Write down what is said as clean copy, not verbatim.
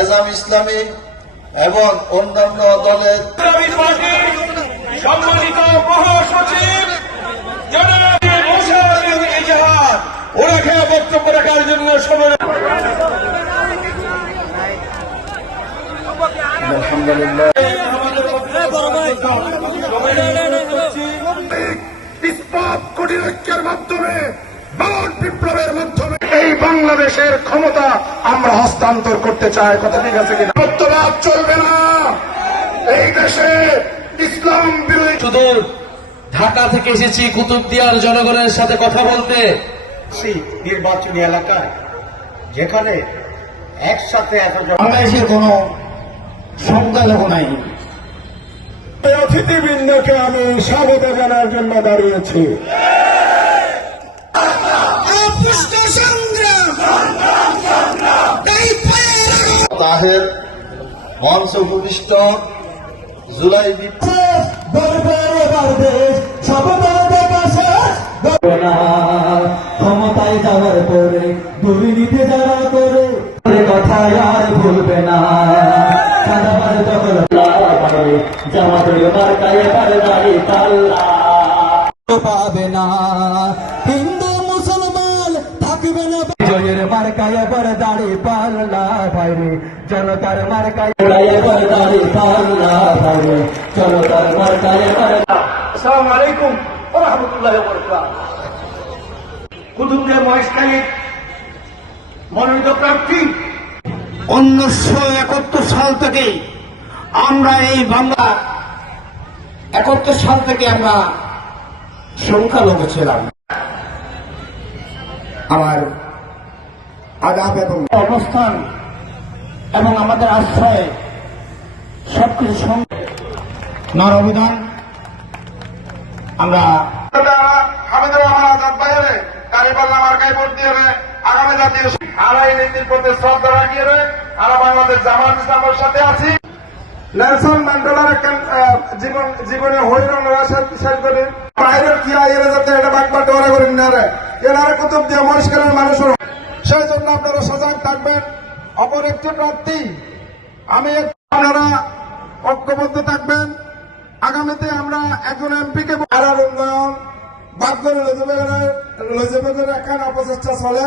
নেজাম ইসলামী এবং অন্যান্য দলের সম্মানিত মহাসচিব জনাব মোশাররফ ইজাহার ওনাকে বক্তব্য রাখার জন্য সময় ইস্পাত কর্তৃপক্ষের মাধ্যমে বাউল বিপ্লবের মাধ্যমে এই বাংলাদেশের ক্ষমতা আমরা হস্তান্তর করতে চাই। কথা ঠিক আছে কিনা? সত্যবাদ চলবে না। এই দেশে ইসলাম বিরোধী শুধু ঢাকা থেকে এসেছি কুতুবদিয়ার জনগণের সাথে কথা বলতে। নির্বাচনী এলাকায় যেখানে একসাথে বাংলাদেশের কোন সংখ্যালঘু নাই। অতিথিবৃন্দকে আমি স্বাগত জানার জন্য দাঁড়িয়েছি। তাহের মঞ্চ উপবিষ্ট জুলাই ক্ষমতায় যাওয়ার পরে দুর্নীতি যারা করে কথা আর ভুলবে না। পাবে না হিন্দু মুসলমান থাকবে না। জয়ের মার্কায় এবার দাঁড়ি পাল্লা বাইরে জনতার মার্কায় এবার দাঁড়ি পাল্লা বাইরে জনতার মার্কায় এবার। আসসালামু আলাইকুম ওয়া রাহমাতুল্লাহি ওয়া বারাকাতুহু। কুতুবদিয়া মহেশখালীর মনোনীত প্রার্থী 1971 সাল থেকে আমরা এই বাংলা 71 সাল থেকে আমরা সংখ্যালঘু ছিলাম। আমার আদাব এবং অবস্থান এবং আমাদের আশ্রয়ে সবকিছু নার অভিধান আমরা হামিদুর রহমান আজাদ বাইরে কারিবাল্লা মার্কায় ভোট দিয়ে আগামী জাতীয় আর এই নীতির প্রতি শ্রদ্ধা রাখিয়ে আমরা বাংলাদেশ জামাত ইসলামের সাথে আছি। নেলসন ম্যান্ডেলার জীবনে হরিণরা শেষ করি বাইরের কি এরা যাতে এটা বাগবাটোয়ারা করেন না রে এনারা কুতুব দিয়ে মহেশখালীর মানুষের সেই জন্য আপনারা সজাগ থাকবেন। অপর একটি প্রার্থী আমি আপনারা ঐক্যবদ্ধ থাকবেন। আগামীতে আমরা একজন এমপিকে উন্নয়ন বাদ করে লজেবেগের এখন অপচেষ্টা চলে।